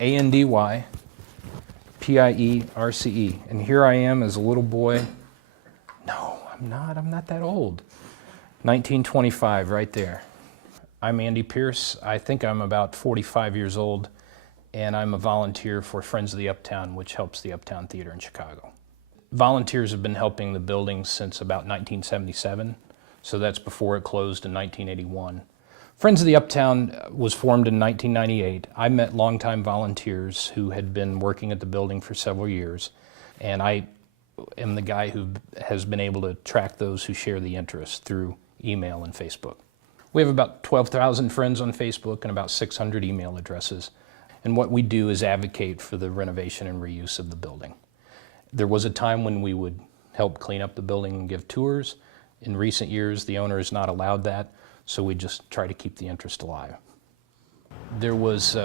ANDYPIERCE. And here I am as a little boy. No, I'm not that old. 1925, right there. I'm Andy Pierce. I think I'm about 45 years old, and I'm a volunteer for Friends of the Uptown, which helps the Uptown Theater in Chicago. Volunteers have been helping the building since about 1977, so that's before it closed in 1981. Friends of the Uptown was formed in 1998. I met longtime volunteers who had been working at the building for several years, and I am the guy who has been able to track those who share the interest through email and Facebook. We have about 12,000 friends on Facebook and about 600 email addresses. And what we do is advocate for the renovation and reuse of the building. There was a time when we would help clean up the building and give tours. In recent years, the owner has not allowed that, so we just try to keep the interest alive. There was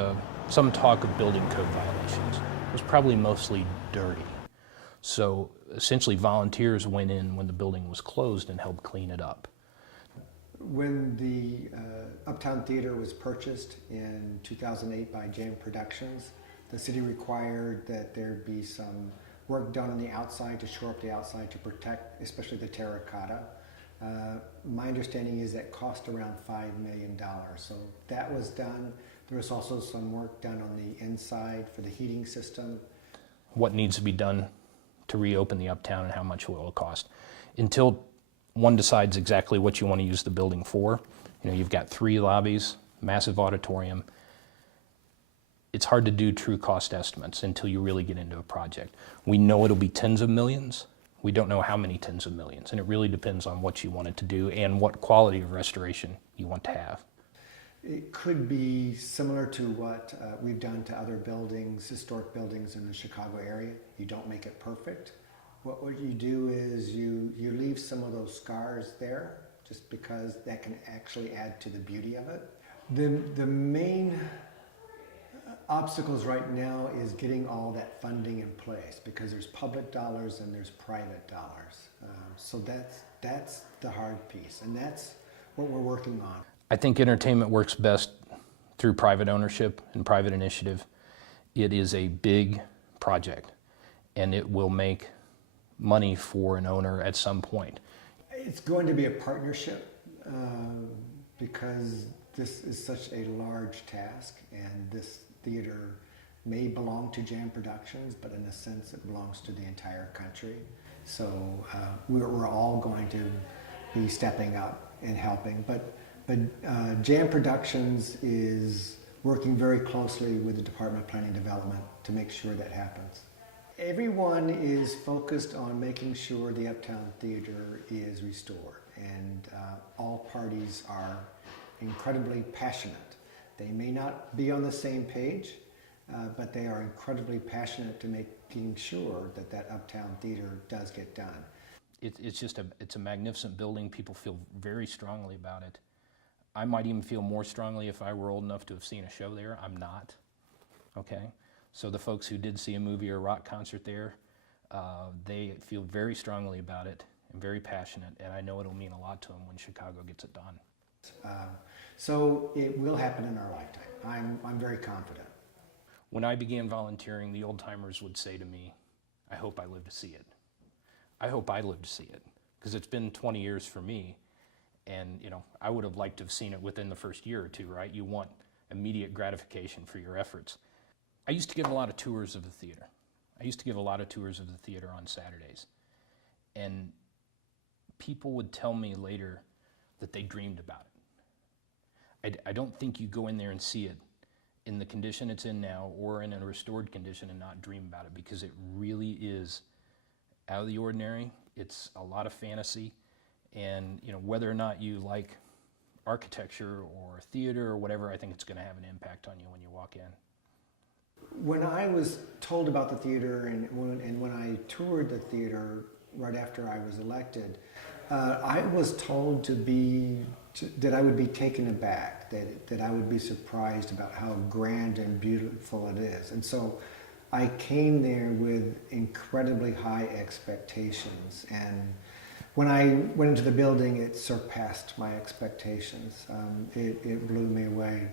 some talk of building code violations. It was probably mostly dirty. So essentially volunteers went in when the building was closed and helped clean it up. When the Uptown Theater was purchased in 2008 by Jam Productions, the city required that there be some work done on the outside to shore up the outside to protect, especially the terracotta. My understanding is that cost around $5 million. So that was done. There was also some work done on the inside for the heating system. What needs to be done to reopen the Uptown and how much it will cost. Until one decides exactly what you want to use the building for. You know, you've got 3 lobbies, massive auditorium. It's hard to do true cost estimates until you really get into a project. We know it'll be tens of millions. We don't know how many tens of millions, and it really depends on what you want it to do and what quality of restoration you want to have. It could be similar to what we've done to other buildings, historic buildings in the Chicago area. You don't make it perfect. What you do is you leave some of those scars there just because that can actually add to the beauty of it. The main obstacles right now is getting all that funding in place because there's public dollars and there's private dollars. So that's the hard piece, and that's what we're working on. I think entertainment works best through private ownership and private initiative. It is a big project, and it will make money for an owner at some point. It's going to be a partnership because this is such a large task, and this theater may belong to Jam Productions, but in a sense it belongs to the entire country. So we're all going to be stepping up and helping. But Jam Productions is working very closely with the Department of Planning and Development to make sure that happens. Everyone is focused on making sure the Uptown Theater is restored, and all parties are incredibly passionate. They may not be on the same page, but they are incredibly passionate to making sure that that Uptown Theater does get done. It's a magnificent building. People feel very strongly about it. I might even feel more strongly if I were old enough to have seen a show there. I'm not, okay? So the folks who did see a movie or a rock concert there, they feel very strongly about it and very passionate, and I know it'll mean a lot to them when Chicago gets it done. So it will happen in our lifetime. I'm very confident. When I began volunteering, the old-timers would say to me, I hope I live to see it. I hope I live to see it, because it's been 20 years for me, and you know, I would have liked to have seen it within the first year or two, right? You want immediate gratification for your efforts. I used to give a lot of tours of the theater. I used to give a lot of tours of the theater on Saturdays. And people would tell me later that they dreamed about it. I don't think you go in there and see it in the condition it's in now or in a restored condition and not dream about it, because it really is out of the ordinary. It's a lot of fantasy. And you know, whether or not you like architecture or theater or whatever, I think it's going to have an impact on you when you walk in. When I was told about the theater and when I toured the theater right after I was elected, I was told that I would be taken aback, that I would be surprised about how grand and beautiful it is. And so I came there with incredibly high expectations, and when I went into the building, it surpassed my expectations. It blew me away.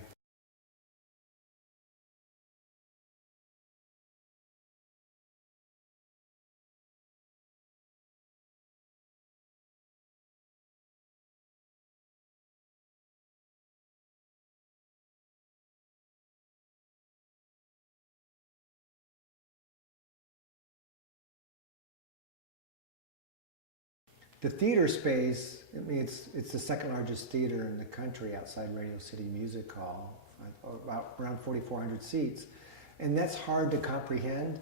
The theater space, I mean, it's the second largest theater in the country outside Radio City Music Hall, about around 4,400 seats. And that's hard to comprehend.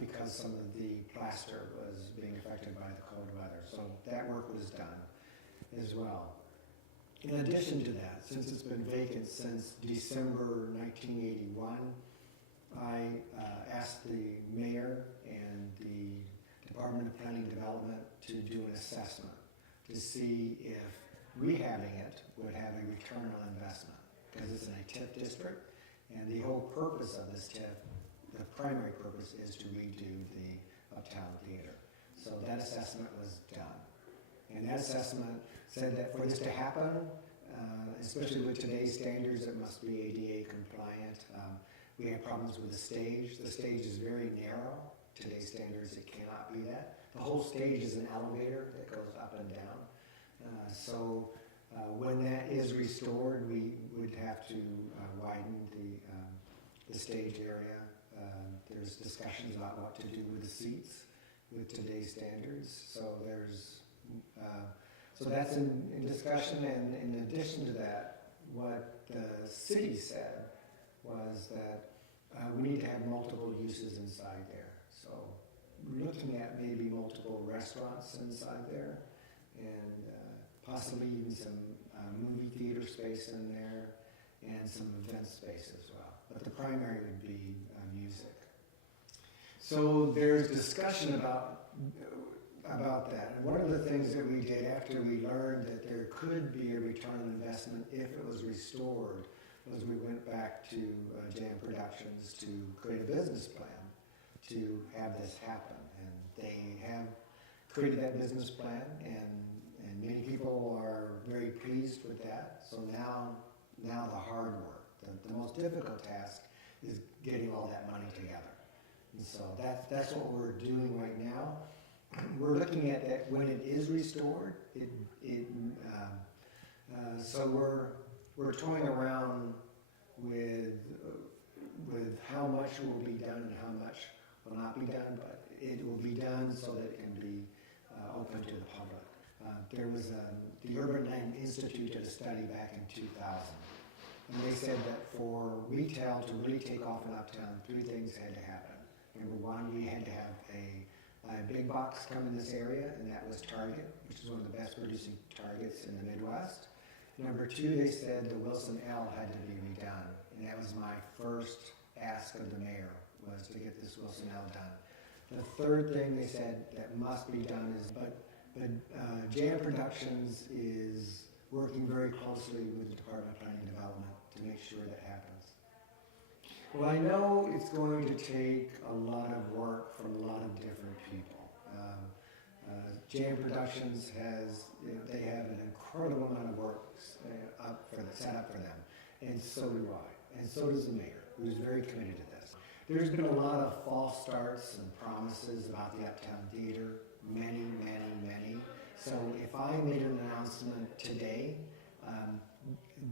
Because some of the plaster was being affected by the cold weather. So that work was done as well. In addition to that, since it's been vacant since December 1981, I asked the mayor and the Department of Planning and Development to do an assessment to see if rehabbing it would have a return on investment, because it's in a TIF district, and the whole purpose of this TIF, the primary purpose, is to redo the Uptown Theater. So that assessment was done. And that assessment said that for this to happen, especially with today's standards, it must be ADA compliant. We have problems with the stage. The stage is very narrow. Today's standards, it cannot be that. The whole stage is an elevator that goes up and down. So when that is restored, we would have to widen the stage area. There's discussions about what to do with the seats with today's standards. So so that's in discussion. And in addition to that, what the city said was that we need to have multiple uses inside there. So we're looking at maybe multiple restaurants inside there, and possibly even some movie theater space in there, and some event space as well. But the primary would be music. So there's discussion about that. And one of the things that we did after we learned that there could be a return on investment if it was restored was we went back to Jam Productions to create a business plan to have this happen. And they have created that business plan, and many people are very pleased with that. So now the hard work, the most difficult task, is getting all that money together. And so that's what we're doing right now. We're looking at that when it is restored. So we're toying around with how much will be done and how much will not be done, but it will be done so that it can be open to the public. There was the Urban Land Institute did a study back in 2000, and they said that for retail to really take off in Uptown, 3 things had to happen. Number one, we had to have a big box come in this area, and that was Target, which is one of the best producing Targets in the Midwest. Number 2, they said the Wilson L had to be redone, and that was my first ask of the mayor, was to get this Wilson L done. The third thing they said that must be done is, but Jam Productions is working very closely with the Department of Planning and Development to make sure that happens. Well, I know it's going to take a lot of work from a lot of different people. Jam Productions has, they have an incredible amount of work set up for them, and so do I, and so does the mayor, who's very committed to this. There's been a lot of false starts and promises about the Uptown Theater, many. So if I made an announcement today,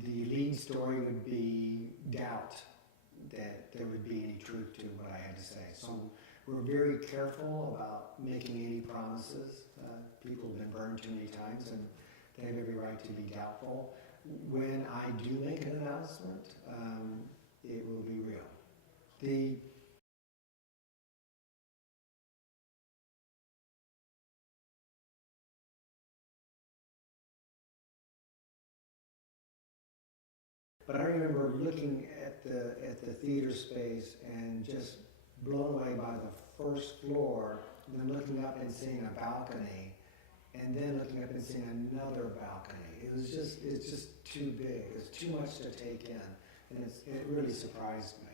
the lead story would be doubt that there would be any truth to what I had to say. So we're very careful about making any promises. People have been burned too many times, and they have every right to be doubtful. When I do make an announcement, it will be real. But I remember looking at the theater space and just blown away by the first floor, and then looking up and seeing a balcony, and then looking up and seeing another balcony. It's just too big. It's too much to take in, and it really surprised me.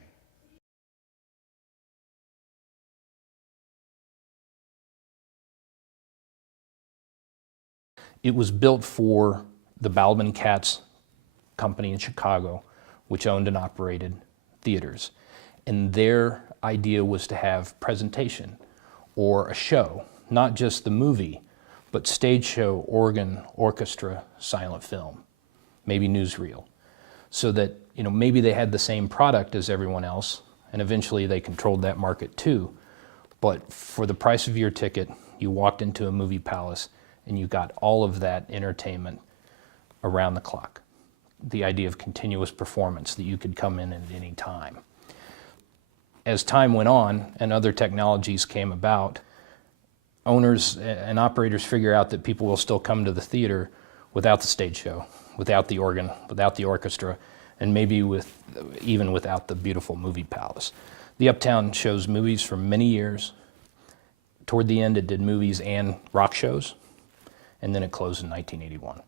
It was built for the Baldwin Cats company in Chicago which owned and operated theaters. And their idea was to have presentation or a show, not just the movie, but stage show, organ, orchestra, silent film, maybe newsreel, so that maybe they had the same product as everyone else, and eventually they controlled that market too. But for the price of your ticket, you walked into a movie palace and you got all of that entertainment around the clock. The idea of continuous performance, that you could come in at any time. As time went on and other technologies came about, owners and operators figure out that people will still come to the theater without the stage show, without the organ, without the orchestra, and maybe even without the beautiful movie palace. The Uptown shows movies for many years. Toward the end, it did movies and rock shows, and then it closed in 1981.